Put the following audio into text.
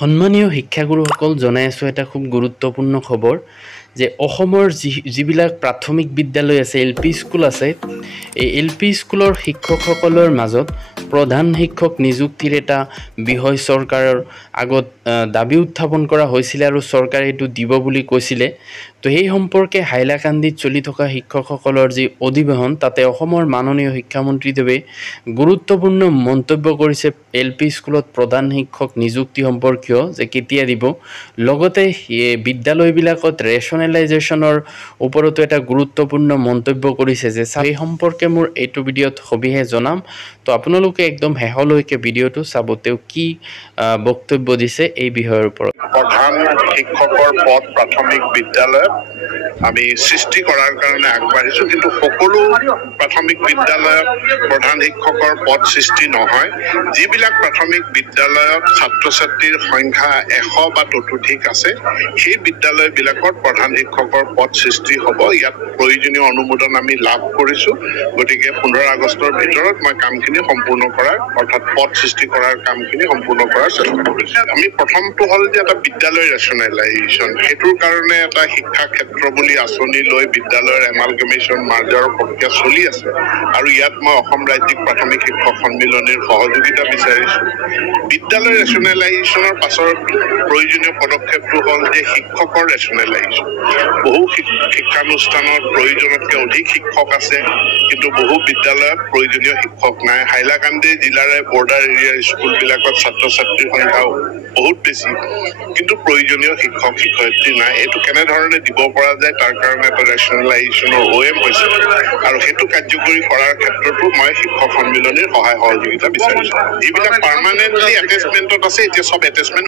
সন্মানীয় শিক্ষাগুৰুসকল জনাই আছো এটা খুব গুৰুত্বপূৰ্ণ খবৰ যে অসমৰ যিবিলাক প্ৰাথমিক বিদ্যালয় আছে এলপি স্কুল আছে এই এলপি স্কুলৰ শিক্ষকসকলৰ মাজত প্ৰধান শিক্ষক নিযুক্তিৰ এটা বিষয় চৰকাৰৰ আগত দাবী উত্থাপন কৰা হৈছিল আৰু চৰকাৰে এটো দিব বুলি কৈছিলে তো এই সম্পৰ্কে হাইলাকান্দিত চলি থকা শিক্ষকসকলৰ যি অধিবেশন তাতে অসমৰ মাননীয় শিক্ষামন্ত্ৰীদেৱে গুৰুত্বপূৰ্ণ মন্তব্য কৰিছে এলপি স্কুলত প্ৰধান শিক্ষক নিযুক্তি সম্পৰ্কীয় যে কেতিয়া দিব লগতে বিদ্যালয়বিলাকত ৰেশনেলাইজেশনৰ ওপৰতো এটা গুৰুত্বপূৰ্ণ মন্তব্য কৰিছে যে এই সম্পৰ্কে মোৰ এইটো ভিডিঅ'ত সবিহে জনাম তো আপোনালোকে একদম হেহলৈকে ভিডিঅ'টো চাব তেও কি বক্তব্য দিছে এই বিষয়ৰ ওপৰত প্ৰধান শিক্ষকৰ পদ প্ৰাথমিক বিদ্যালয়ত আমি সৃষ্টি কৰাৰ কাৰণে আগবাঢ়িছো কিন্তু সকলো প্ৰাথমিক বিদ্যালয়ত প্ৰধান শিক্ষকৰ পদ সৃষ্টি নহয় যিবিলাক প্ৰাথমিক বিদ্যালয়ত ছাত্ৰ ছাত্ৰীৰ সংখ্যা 100 বা ততোধিক আছে সেই বিদ্যালয়বিলাকত প্ৰধান শিক্ষকৰ পদ সৃষ্টি হ'ব ইয়াত প্ৰয়োজনীয় অনুমোদন আমি লাভ কৰিছো গতিকে 15 আগষ্টৰ ভিতৰত মই কামখিনি সম্পূৰ্ণ কৰাৰ অৰ্থাৎ পদ সৃষ্টি কৰাৰ কামখিনি সম্পূৰ্ণ কৰাৰ চেষ্টা কৰিছো আমি প্ৰথমটো হ'ল যে এটা বিদ্যালয় ৰেশনেলাইজেশন হেতুৰ কাৰণে এটা শিক্ষা ক্ষেত্ৰ বুলি আঁচনি লৈ বিদ্যালয়ৰ এমালগামেশন মাৰ্জাৰৰ প্ৰক্ৰিয়া চলি আছে আৰু ইয়াত মই অসম ৰাজ্যিক প্ৰাথমিক শিক্ষক সন্মিলনীৰ সহযোগিতা বিচাৰিছো বিদ্যালয় ৰেশনেলাইজেশনৰ পাছৰ প্ৰয়োজনীয় পদক্ষেপটো হ'ল যে শিক্ষকৰ ৰেশনেলাইজেশন বহু শিক্ষানুষ্ঠানত প্ৰয়োজনতকৈ অধিক শিক্ষক আছে কিন্তু বহু বিদ্যালয়ত প্ৰয়োজনীয় শিক্ষক নাই হাইলাকান্দি জিলাৰ বৰ্ডাৰ এৰিয়াৰ স্কুলবিলাকত ছাত্ৰ ছাত্ৰীৰ সংখ্যা বহুত বেছি কিন্তু প্ৰয়োজনীয় শিক্ষক শিক্ষয়িত্ৰী নাই এটো কেনে ধৰণে দিব পৰা যায় তাৰ কাৰণে এটা ৰেশনেলাইজেশনৰ ওএম হৈছে আৰু হেতু কাৰ্যকৰী কৰাৰ ক্ষেত্ৰতো মই শিক্ষক সন্মিলনীৰ সহায় সহযোগিতা বিচাৰিছো যিবিলাক পাৰ্মানেন্টলি এটেচমেন্টত আছে এতিয়া সব এটেচমেন্ট